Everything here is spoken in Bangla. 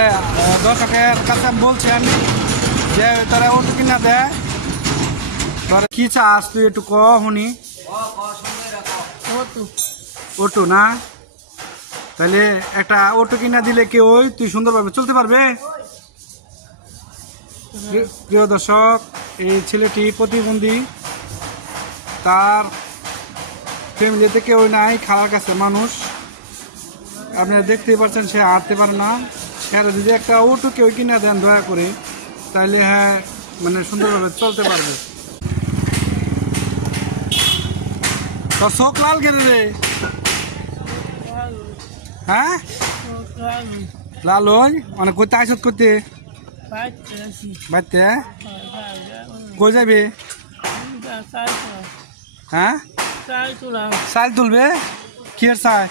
আছে দর্শকের কাছে বলছি আমি যে তারা অটো কিনা দেয় তোর কি চাস তুই একটু ক শুনি অটো না তাহলে একটা অটো কিনা দিলে কি ওই তুই সুন্দরভাবে চলতে পারবে। প্রিয় দর্শক এই ছেলেটি প্রতিবন্ধী তার ফ্যামিলিতে কেউ নাই খারাপ কাছে মানুষ আপনারা দেখতেই পাচ্ছেন সে হাঁটতে পারে না হ্যাঁ যদি একটা অটো কেউ কিনে দেন দয়া করে তাহলে হ্যাঁ মানে সুন্দরভাবে চলতে পারবে। তোর চোখ লাল গেলে রে হ্যাঁ লাল ওই অনেক করতে আইসত করতে বাড়তে কই যাবে হ্যাঁ চাল তুলবে কি আর চাই